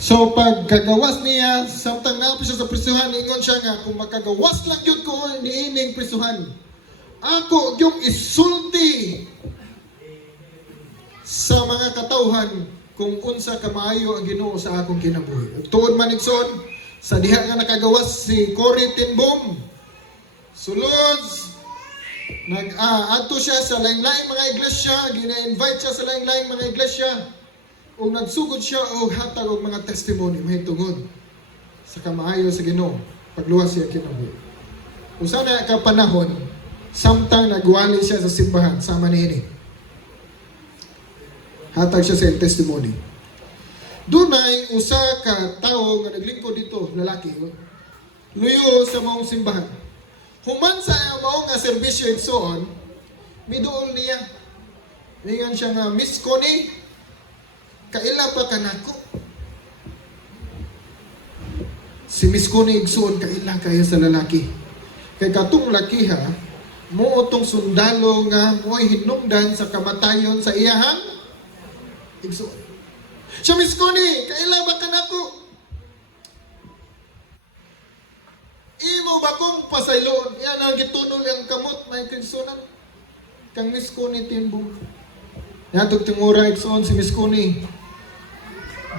So pagkagawas niya, samtang napo siya sa prisuhan, ingon siya nga, kung makagawas lang yun ko niining prisuhan, ako yung isulti sa mga katawhan kung unsa kamaayo ang Ginoo sa akong kinabuhi. Tuod man igsoon, sa diha nga nakagawas si Cory Tinbom, sulod, nag-adto siya sa lain-laing mga iglesia, gina-invite siya sa lain-laing mga iglesia, o nagsugod siya o hatag og mga testimony mahitungod sa kamaayo sa Ginoo pagluwas siya kinabuhi. Usa na ka panahon samtang nagwali siya sa simbahan sama niini, hatag siya sa testimony. Dunay usa ka tawo nga naglingkod dito, lalaki, luyo sa maong simbahan. Human sa maong nga serbisyo igsoon, miduol niya. Ningan siya nga, Miss Connie, kaila pa kanako. Si Miss Connie igsoon, kaila kayo sa lalaki. Kay katong laki ha, muotong sundalo nga mo'y hinungdan sa kamatayon sa iyahang igsoon. Siya, Miss Connie, kaila ba kanako? Imo ba kong pasayloon? Yan ang gitunol ang kamot na ikinsunan. Kang Miss Connie Tinbom. Yatog tingura igsoon si Miss Connie.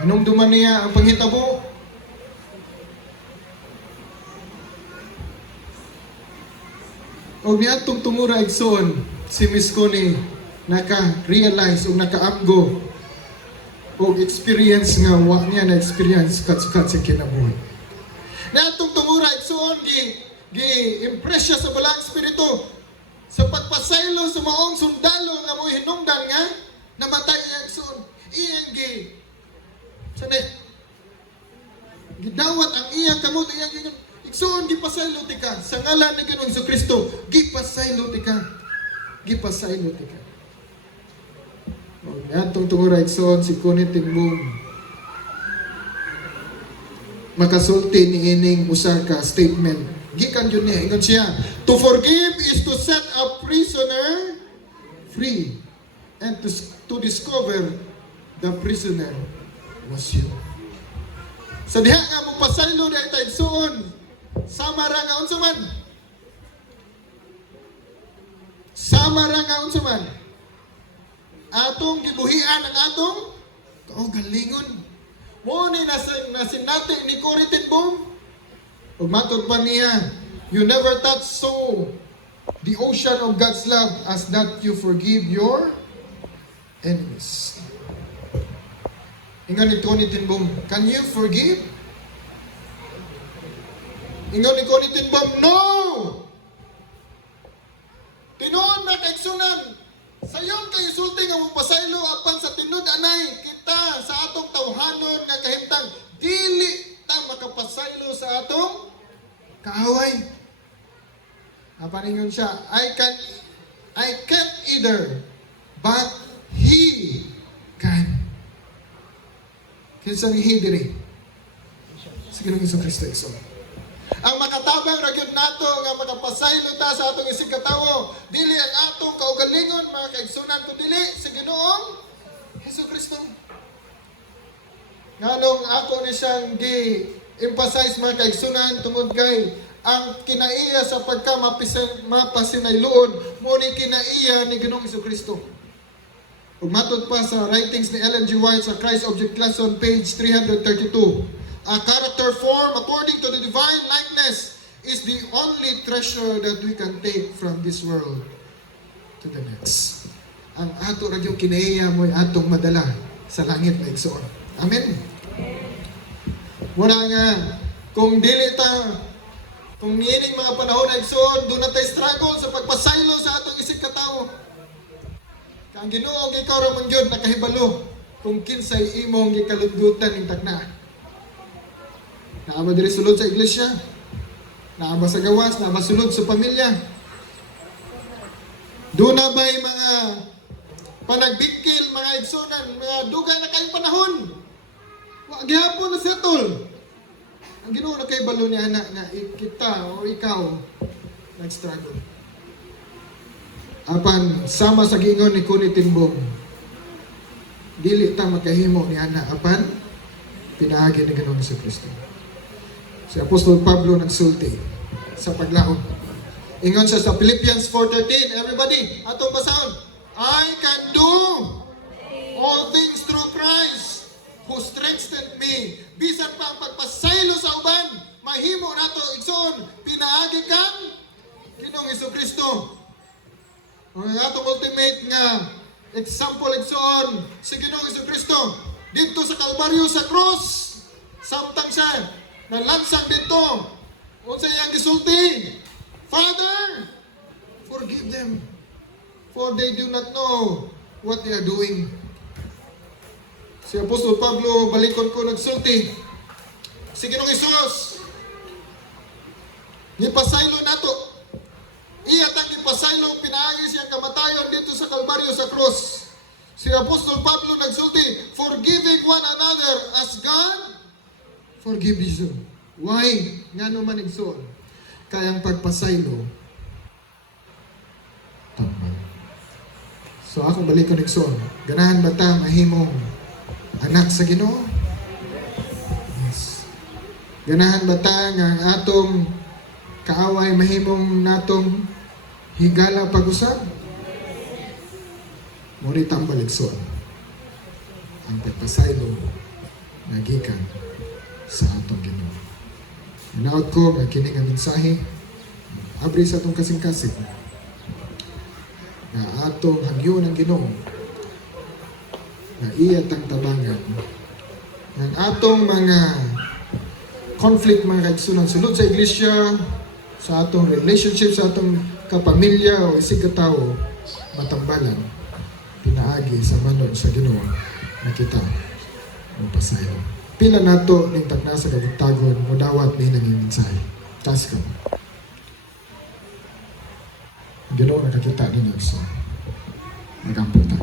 Anong duman niya ang panghitabo? O niyatong tumura igsoon si Miss Connie naka-realize o naka-amgo o experience nga wa niya na experience kat-kat sa kinabuhi. Niyatong tumura igsoon gi-impress siya sa balang espiritu sa pagpasaylo sa maong sundalo nga mo hinungdan nga namatay niya igsoon. Iyang sanay gidawat ang iyang kamot, iyang igsoon gipasaylo ti ka sa ngalan ni Ginoong Jesucristo, gipasaylo ti ka, gipasaylo ti ka. Atong tungura igsoon si Connie Tinbom makasulti ni ining usa ka statement. Gikan yun niya, ingon siya, to forgive is to set a prisoner free and to discover the prisoner was you. Sa diha nga mo pasaylo di ay igsoon, sama ra nga unsa man. Sama ra nga unsa man. Atong gibuhian ang atong kaugalingon. Mo ni nasinati ni Cory Tinbom. Ug matod pa niya, you never thought so the ocean of God's love as that you forgive your enemies. Ingon ni Cory Tinbom, can you forgive? Ingon ni Cory Tinbom, no! Tinuod na kaigsunan, sayon kayo sulti nga mapasaylo apan sa tinud anay kita sa atong tawhanon nga kahimtang dili ta makapasaylo sa atong kaaway. Apan ingon siya, I can't either, but He can. Kinsa ni He diri? Sa Ginoong Jesucristo igsoon. Ang makatabang ra gyud nato nga makapasaylo ta sa atong isig katawo, dili ang atong kaugalingon mga kaigsunan kun dili sa Ginoong Jesucristo. Nganong ako ni siyang gi-emphasize mga kaigsunan tungod kay ang kinaiya sa pagka mapasinayloon mo ni kinaiya ni Ginoong Jesucristo. Ug matod pa sa writings ni Ellen G. White sa Christ Object Lesson page 332. A character form according to the divine likeness is the only treasure that we can take from this world to the next. Ang ato ra gyud kinaiya mo'y atong madala sa langit na igsoon. Amen. Muna nga kung dili ta, kung niining mga panahon na igsoon, doon na tayo struggle sa pagpasaylo sa atong isig katawo. Kang Ginoo ikaw ra man gyud nakahibalo kung kinsay imong gikaludgutan ning tagna. Naaba diri sulod sa iglesia, naaba sa gawas, naaba sulod sa pamilya. Doon na ba'y mga panagbikil, mga igsunan, mga dugay na kayong panahon? Wa gihapon na settle. Ang Ginoo na kay balo ni anak nga kita o ikaw nag-struggle. Apan sama sa gingon ni Connie Tinbom, dili ta makahimo ni anak apan pinaagi ni Ginoong Kristo. Si Apostol Pablo nagsulti sa paglaom. Ingon siya sa Philippians 4:13. Everybody, atong basahon. I can do all things through Christ who strengthened me. Bisan pa ang pagpasaylo sa uban, mahimo nato igsoon pinaagi kang Ginoong Kristo. Ang atong ultimate nga example igsoon si Ginoong Kristo dito sa Kalbaryo sa cross. Samtang siya nalansang dito. Unsa iyang gisulti? Father, forgive them, for they do not know what they are doing. Si Apostol Pablo, balikon ko nagsulti. Si Ginoong Hesus, gipasaylo nato. Iya tang gipasaylo, pinaagi siyang kamatayon dito sa Kalbaryo sa cross. Si Apostol Pablo nagsulti, forgiving one another as God forgive you. Why? Nga naman igsoon. Kayang pagpasaylo, tambal. So ako balikon igsoon. Ganahan ba ta mahimong anak sa Ginoo? Yes. Ganahan ba ta nga ang atong kaaway mahimong natong higala pag-usab? Muni tambal igsoon. Ang pagpasaylo nagikan sa atong Ginoo. Hinaot ko nga kini nga mensahe abri sa atong kasing-kasing nga atong hangyon ang Ginoo nga iya tang tabangan ang atong mga conflict mga kaigsunan sulod sa iglesia, sa atong relationship, sa atong kapamilya o isig katawo matambalan pinaagi sa manon sa Ginoo na kita magpasaylo. Pila nato ning tagna sa kabutagon mo dawat may nanginginsay. Tas ka. Ginoo nakakita ninyo sa nagampot ta.